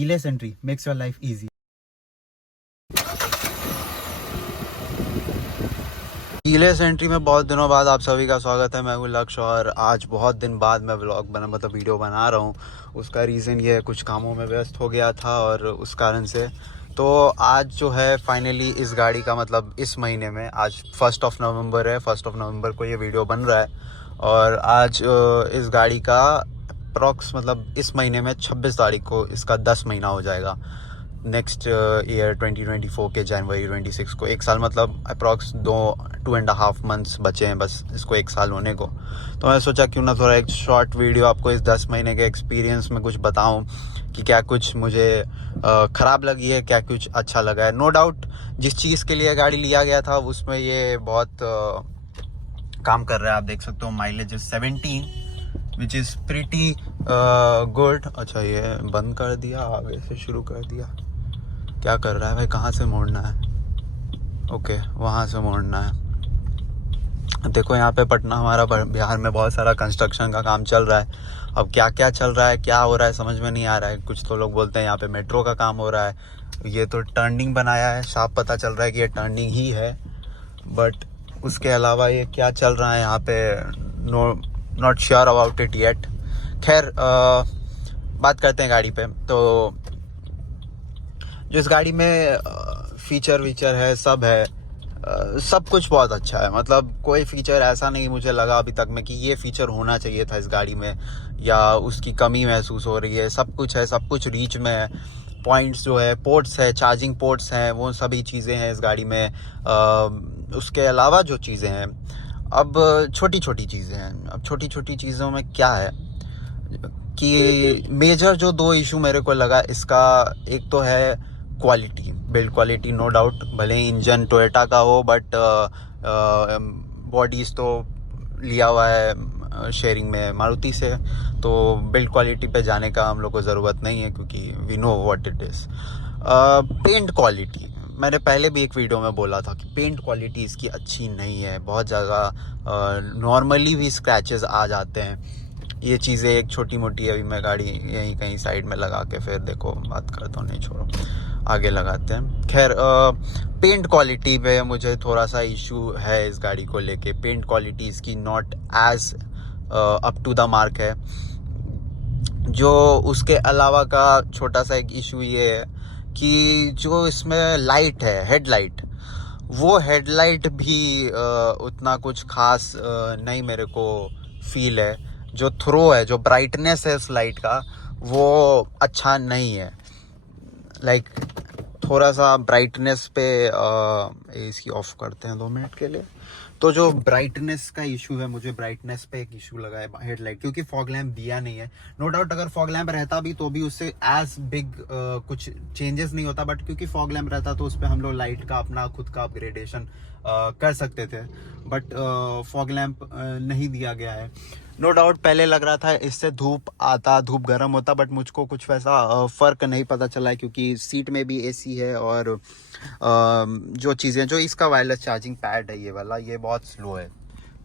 Keyless entry makes your life easy. Keyless entry में बहुत दिनों बाद आप सभी का स्वागत है। मैं हूँ लक्ष्य और आज बहुत दिन बाद मैं वीडियो बना रहा हूँ। उसका रीज़न ये है, कुछ कामों में व्यस्त हो गया था और उस कारण से। तो आज जो है फाइनली इस गाड़ी का इस महीने में, आज 1 नवंबर है, 1 नवंबर को ये वीडियो बन रहा है और आज इस गाड़ी का अप्रॉक्स इस महीने में 26 तारीख को इसका 10 महीना हो जाएगा। नेक्स्ट ईयर 2024 के जनवरी 26 को 1 साल अप्रॉक्स 2.5 मंथ्स बचे हैं बस इसको 1 साल होने को। तो मैं सोचा क्यों ना थोड़ा एक शॉर्ट वीडियो आपको इस 10 महीने के एक्सपीरियंस में कुछ बताऊं कि क्या कुछ मुझे ख़राब लगी है, क्या कुछ अच्छा लगा है। नो डाउट जिस चीज़ के लिए गाड़ी लिया गया था उसमें ये बहुत काम कर रहा है। आप देख सकते हो mileage 17 which is pretty good. अच्छा ये बंद कर दिया, आगे से शुरू कर दिया। क्या कर रहा है भाई, कहाँ से मोड़ना है? ओके वहाँ से मोड़ना है। देखो यहाँ पे पटना, हमारा बिहार में बहुत सारा कंस्ट्रक्शन का काम चल रहा है। अब क्या क्या चल रहा है, क्या हो रहा है समझ में नहीं आ रहा है। कुछ तो लोग बोलते हैं यहाँ पे मेट्रो का काम हो रहा है। ये तो टर्निंग बनाया है, साफ पता चल रहा है कि ये टर्निंग ही है, बट उसके अलावा ये क्या चल रहा है यहाँ पे, not sure about it yet. खैर बात करते हैं गाड़ी पे। तो जो इस गाड़ी में फीचर वीचर है, सब है, सब कुछ बहुत अच्छा है। कोई फीचर ऐसा नहीं मुझे लगा अभी तक में कि ये फीचर होना चाहिए था इस गाड़ी में या उसकी कमी महसूस हो रही है। सब कुछ है, सब कुछ रीच में है। पॉइंट्स जो है, पोर्ट्स है, चार्जिंग पोर्ट्स हैं, वो सभी चीज़ें हैं इस गाड़ी में। उसके अलावा जो चीज़ें हैं, अब छोटी छोटी चीज़ें हैं। अब छोटी छोटी चीज़ों में क्या है कि मेजर जो 2 इशू मेरे को लगा इसका, एक तो है quality, build quality. No doubt भले ही इंजन टोयोटा का हो, बट बॉडीज़ तो लिया हुआ है शेयरिंग में मारुति से, तो बिल्ड क्वालिटी पे जाने का हम लोग को ज़रूरत नहीं है क्योंकि we know what it is. Paint quality, मैंने पहले भी एक वीडियो में बोला था कि पेंट क्वालिटी इसकी अच्छी नहीं है। बहुत ज़्यादा नॉर्मली भी स्क्रैचेस आ जाते हैं। ये चीज़ें एक छोटी मोटी, अभी मैं गाड़ी यहीं कहीं साइड में लगा के फिर देखो बात करता हूँ, नहीं छोड़ो आगे लगाते हैं। खैर पेंट क्वालिटी पे मुझे थोड़ा सा इशू है इस गाड़ी को लेके। पेंट क्वालिटी इसकी not as up to the mark है। जो उसके अलावा का छोटा सा एक इशू ये है कि जो इसमें लाइट है, हेडलाइट, वो हेडलाइट भी उतना कुछ खास नहीं मेरे को फील है। जो थ्रो है, जो ब्राइटनेस है इस लाइट का, वो अच्छा नहीं है। लाइक थोड़ा सा ब्राइटनेस पे इसकी ऑफ करते हैं 2 मिनट के लिए। तो जो ब्राइटनेस का इशू है, मुझे ब्राइटनेस पे एक इशू लगा है हेडलाइट, क्योंकि फॉग लैम्प दिया नहीं है। नो डाउट अगर फॉग लैम्प रहता भी तो भी उससे एज बिग कुछ चेंजेस नहीं होता, बट क्योंकि फॉग लैम्प रहता तो उस पर हम लोग लाइट का अपना खुद का अपग्रेडेशन कर सकते थे, बट फॉग लैम्प नहीं दिया गया है। नो डाउट पहले लग रहा था इससे धूप आता, धूप गर्म होता, बट मुझको कुछ वैसा फ़र्क नहीं पता चला है क्योंकि सीट में भी एसी है और जो चीज़ें, जो इसका वायरलेस चार्जिंग पैड है ये वाला, ये बहुत स्लो है।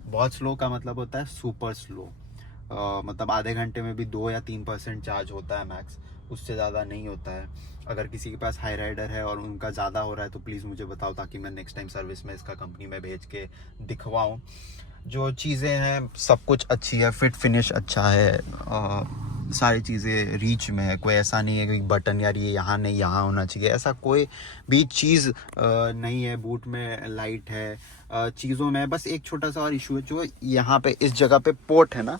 बहुत स्लो का मतलब होता है सुपर स्लो। आधे घंटे में भी 2 या 3% चार्ज होता है मैक्स, उससे ज़्यादा नहीं होता है। अगर किसी के पास हाई राइडर है और उनका ज़्यादा हो रहा है तो प्लीज़ मुझे बताओ ताकि मैं नेक्स्ट टाइम सर्विस में इसका कंपनी में भेज के दिखवाऊँ। जो चीज़ें हैं सब कुछ अच्छी है, फिट फिनिश अच्छा है, सारी चीज़ें रीच में है। कोई ऐसा नहीं है कि बटन यार ये यहाँ नहीं यहाँ होना चाहिए, ऐसा कोई भी चीज़ नहीं है। बूट में लाइट है, चीज़ों में बस एक छोटा सा और इशू है, जो यहाँ पे इस जगह पे पोर्ट है ना,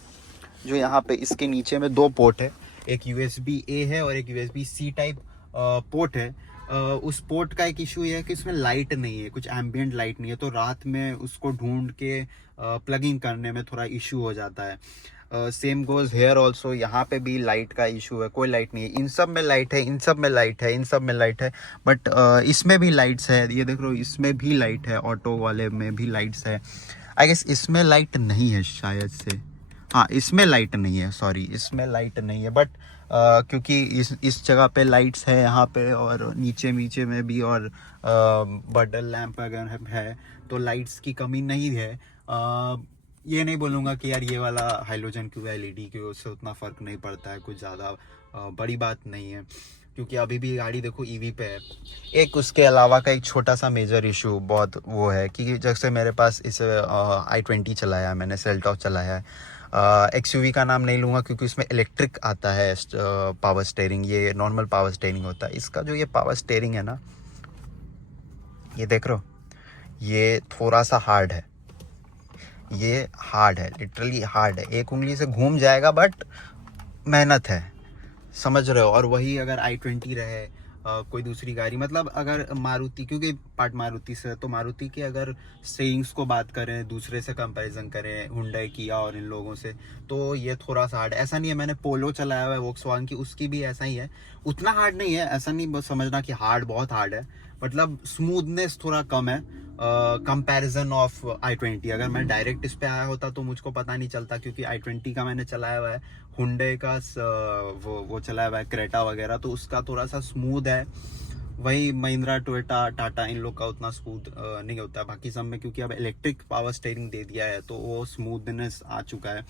जो यहाँ पे इसके नीचे में 2 पोर्ट है, एक USB A है और एक USB C टाइप पोर्ट है। उस पोर्ट का एक इशू ये है कि इसमें लाइट नहीं है, कुछ एम्बियंट लाइट नहीं है, तो रात में उसको ढूंढ के प्लग इन करने में थोड़ा इशू हो जाता है। सेम गोज हेयर ऑल्सो, यहाँ पे भी लाइट का इशू है, कोई लाइट नहीं है। इन सब में लाइट है, इन सब में लाइट है, इन सब में लाइट है, बट इसमें भी लाइट्स है। ये देख लो इसमें भी लाइट है, ऑटो वाले में भी लाइट्स है। आई गेस इसमें लाइट नहीं है शायद से, हाँ इसमें लाइट नहीं है, सॉरी इसमें लाइट नहीं है, बट क्योंकि इस जगह पे लाइट्स है यहाँ पे और नीचे नीचे में भी, और बटन लैंप अगर है तो लाइट्स की कमी नहीं है। ये नहीं बोलूँगा कि यार ये वाला हाइलोजन क्यों है, LED क्यों, उससे उतना फ़र्क नहीं पड़ता है, कुछ ज़्यादा बड़ी बात नहीं है। क्योंकि अभी भी गाड़ी देखो ईवी पे है। एक उसके अलावा का एक छोटा सा मेजर इशू बहुत वो है कि जैसे मेरे पास इस i20 चलाया है मैंने, सेल्टॉस चलाया है। एक्सयूवी का नाम नहीं लूँगा क्योंकि उसमें इलेक्ट्रिक आता है पावर स्टेयरिंग, ये नॉर्मल पावर स्टेयरिंग होता है। इसका जो ये पावर स्टेयरिंग है ना, ये देख रहे हो, ये थोड़ा सा हार्ड है, ये हार्ड है, लिटरली हार्ड है। एक उंगली से घूम जाएगा बट मेहनत है, समझ रहे हो। और वही अगर i20 रहे कोई दूसरी गाड़ी, मतलब अगर मारुति, क्योंकि पार्ट मारुति से है, तो मारुति के अगर स्टेयरिंग्स को बात करें, दूसरे से कंपैरिजन करें, हुंडई, किया और इन लोगों से, तो ये थोड़ा सा हार्ड है। ऐसा नहीं है, मैंने पोलो चलाया हुआ है वोक्सवैगन की, उसकी भी ऐसा ही है, उतना हार्ड नहीं है, ऐसा नहीं समझना कि हार्ड बहुत हार्ड है, मतलब स्मूथनेस थोड़ा कम है कंपैरिजन ऑफ i20। अगर मैं डायरेक्ट इस पे आया होता तो मुझको पता नहीं चलता, क्योंकि i20 का मैंने चलाया हुआ है, हुंडई का वो चलाया हुआ है क्रेटा वगैरह, तो उसका थोड़ा सा स्मूथ है। वही महिंद्रा, टोयोटा, टाटा, इन लोग का उतना स्मूथ नहीं होता है। बाकी सब में क्योंकि अब इलेक्ट्रिक पावर स्टीयरिंग दे दिया है तो वो स्मूथनेस आ चुका है।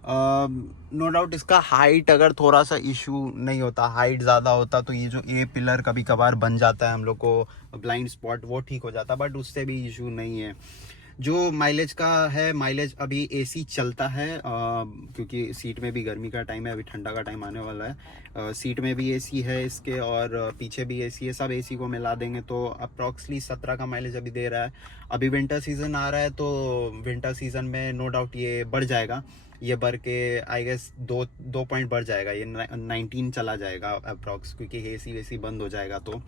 नो डाउट इसका हाइट अगर थोड़ा सा इशू नहीं होता, हाइट ज़्यादा होता तो ये जो ए पिलर कभी कभार बन जाता है हम लोग को, ब्लाइंड स्पॉट, वो ठीक हो जाता, बट उससे भी इशू नहीं है। जो माइलेज का है, माइलेज अभी एसी चलता है क्योंकि सीट में भी गर्मी का टाइम है, अभी ठंडा का टाइम आने वाला है। सीट में भी एसी है इसके और पीछे भी एसी है, सब एसी को मिला देंगे तो अप्रॉक्सली 17 का माइलेज अभी दे रहा है। अभी विंटर सीजन आ रहा है तो विंटर सीजन में नो डाउट ये बढ़ जाएगा, ये बढ़ के आई गेस 2 पॉइंट बढ़ जाएगा, ये 19 चला जाएगा अप्रॉक्स, क्योंकि एसी वेसी बंद हो जाएगा। तो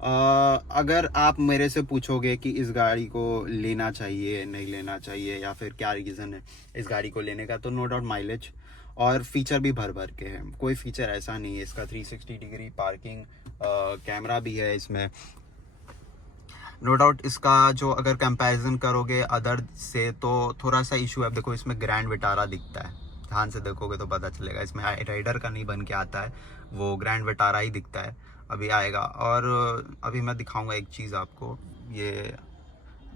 अगर आप मेरे से पूछोगे कि इस गाड़ी को लेना चाहिए नहीं लेना चाहिए या फिर क्या रीज़न है इस गाड़ी को लेने का, तो नो डाउट माइलेज और फीचर भी भर भर के हैं। कोई फीचर ऐसा नहीं है, इसका 360 डिग्री पार्किंग कैमरा भी है इसमें। नो डाउट इसका जो अगर कंपैरिजन करोगे अदर से तो थोड़ा सा इशू है। देखो इसमें ग्रैंड विटारा दिखता है, ध्यान से देखोगे तो पता चलेगा, इसमें राइडर का नहीं बन के आता है, वो ग्रैंड विटारा ही दिखता है, अभी आएगा। और अभी मैं दिखाऊंगा एक चीज़ आपको, ये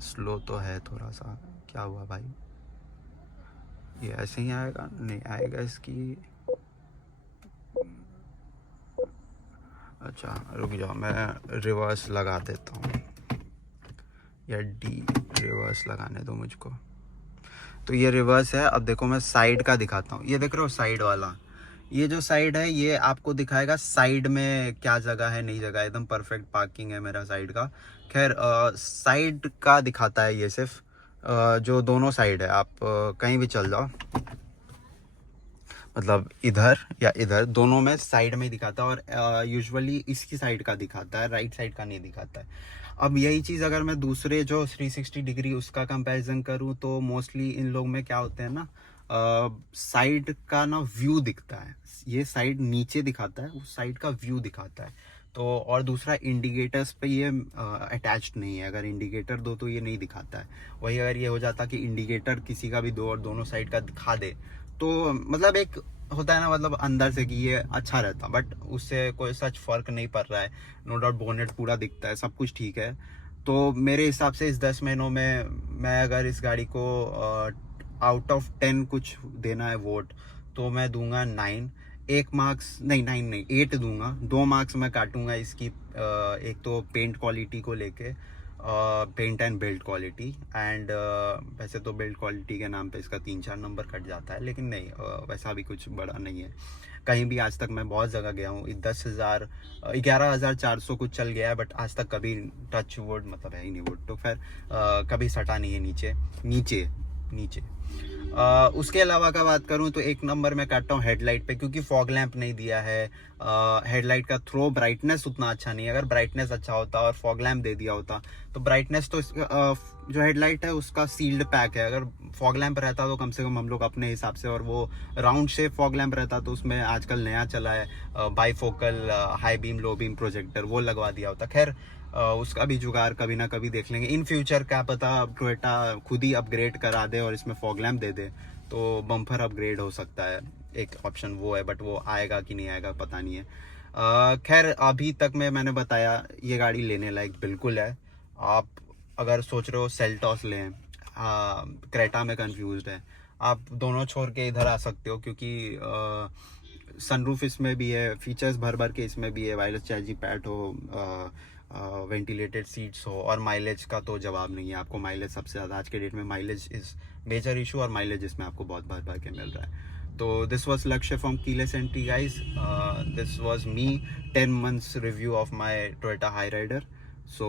स्लो तो है थोड़ा सा, क्या हुआ भाई, ये ऐसे ही आएगा, नहीं आएगा इसकी, अच्छा रुक जाओ मैं रिवर्स लगा देता हूँ, या डी रिवर्स लगाने दो मुझको। तो ये रिवर्स है। अब देखो मैं साइड का दिखाता हूँ, ये देख रहे हो साइड वाला, ये जो साइड है ये आपको दिखाएगा साइड में क्या जगह है, नहीं जगह, एकदम परफेक्ट पार्किंग है मेरा साइड का। खैर साइड का दिखाता है ये सिर्फ, जो दोनों साइड है, आप कहीं भी चल जाओ, मतलब इधर या इधर, दोनों में साइड में दिखाता है, और यूजुअली इसकी साइड का दिखाता है, राइट साइड का नहीं दिखाता है। अब यही चीज़ अगर मैं दूसरे जो 360 डिग्री उसका कंपैरिजन करूँ तो मोस्टली इन लोग में क्या होते हैं ना, साइड का ना व्यू दिखता है, ये साइड नीचे दिखाता है, उस साइड का व्यू दिखाता है। तो और दूसरा इंडिकेटर्स पे ये अटैच्ड नहीं है, अगर इंडिकेटर दो तो ये नहीं दिखाता है। वही अगर ये हो जाता कि इंडिकेटर किसी का भी दो और दोनों साइड का दिखा दे तो मतलब एक होता है ना, मतलब अंदर से कि ये अच्छा रहता, बट उससे कोई सच फर्क नहीं पड़ रहा है। नो डाउट बोनेट पूरा दिखता है, सब कुछ ठीक है। तो मेरे हिसाब से इस 10 महीनों में मैं अगर इस गाड़ी को आउट ऑफ 10 कुछ देना है वोट, तो मैं दूंगा 9। 1 मार्क्स नहीं, 9 नहीं, 8 दूंगा। 2 मार्क्स मैं काटूंगा इसकी, एक तो पेंट क्वालिटी को लेके, paint and build quality, and वैसे तो बिल्ड क्वालिटी के नाम पे इसका 3-4 नंबर कट जाता है, लेकिन नहीं वैसा भी कुछ बड़ा नहीं है। कहीं भी आज तक मैं बहुत जगह गया हूँ, 10,000 11,400 कुछ चल गया है, बट आज तक कभी टच वुड, मतलब है ही नहीं वुड, तो फिर कभी सटा नहीं है नीचे नीचे नीचे। उसके अलावा का बात करूं तो 1 नंबर मैं काटता हूँ हेडलाइट पे, क्योंकि फॉग लैंप नहीं दिया है। हेडलाइट का थ्रो ब्राइटनेस उतना अच्छा नहीं है, अगर ब्राइटनेस अच्छा होता और फॉग लैंप दे दिया होता तो ब्राइटनेस तो जो हेडलाइट है उसका सील्ड पैक है, अगर फॉग लैंप रहता तो कम से कम हम लोग अपने हिसाब से, और वो राउंड शेप फॉग लैंप रहता तो उसमें आजकल नया चला है bifocal high beam low beam projector, वो लगवा दिया होता। खैर उसका भी जुगाड़ कभी ना कभी देख लेंगे इन फ्यूचर, क्या पता टोयोटा खुद ही अपग्रेड करा दे और इसमें फॉग लैंप दे दे तो बम्पर अपग्रेड हो सकता है, एक ऑप्शन वो है, बट वो आएगा कि नहीं आएगा पता नहीं है। खैर अभी तक मैंने बताया ये गाड़ी लेने लायक बिल्कुल है। आप अगर सोच रहे हो सेल्टॉस लें, क्रेटा में कंफ्यूज्ड है, आप दोनों छोड़ के इधर आ सकते हो, क्योंकि सनरूफ इसमें भी है, फीचर्स भर भर के इसमें भी है, वायरलेस चार्जिंग पैड हो, वेंटिलेटेड सीट्स हो, और माइलेज का तो जवाब नहीं है। आपको माइलेज सबसे ज़्यादा आज के डेट में माइलेज इज़ मेजर इशू, और माइलेज इसमें आपको बहुत भर भर के मिल रहा है। तो this was Lakshya from keyless entry guys. This was me 10 months review of my Toyota Hyryder. सो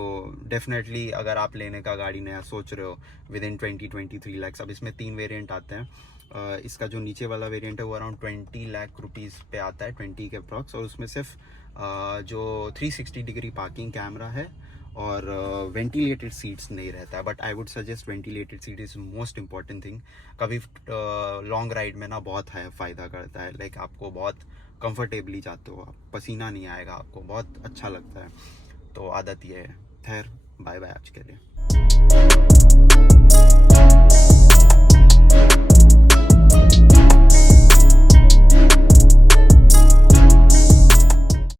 डेफिनेटली अगर आप लेने का गाड़ी नया सोच रहे हो विद इन 20-23 lakhs, अब इसमें 3 वेरिएंट आते हैं। इसका जो नीचे वाला वेरिएंट है वो अराउंड 20 लाख रुपीज़ पे आता है, 20 के अप्रॉक्स, और उसमें सिर्फ जो 360 डिग्री पार्किंग कैमरा है और वेंटिलेटेड सीट्स नहीं रहता है। But I would suggest ventilated seat is most important thing. कभी लॉन्ग राइड में ना बहुत फ़ायदा करता है, लाइक आपको बहुत कंफर्टेबली जाते हो आप, पसीना नहीं आएगा आपको, बहुत अच्छा लगता है। तो आदत ये है। खैर, बाय बाय आज के लिए।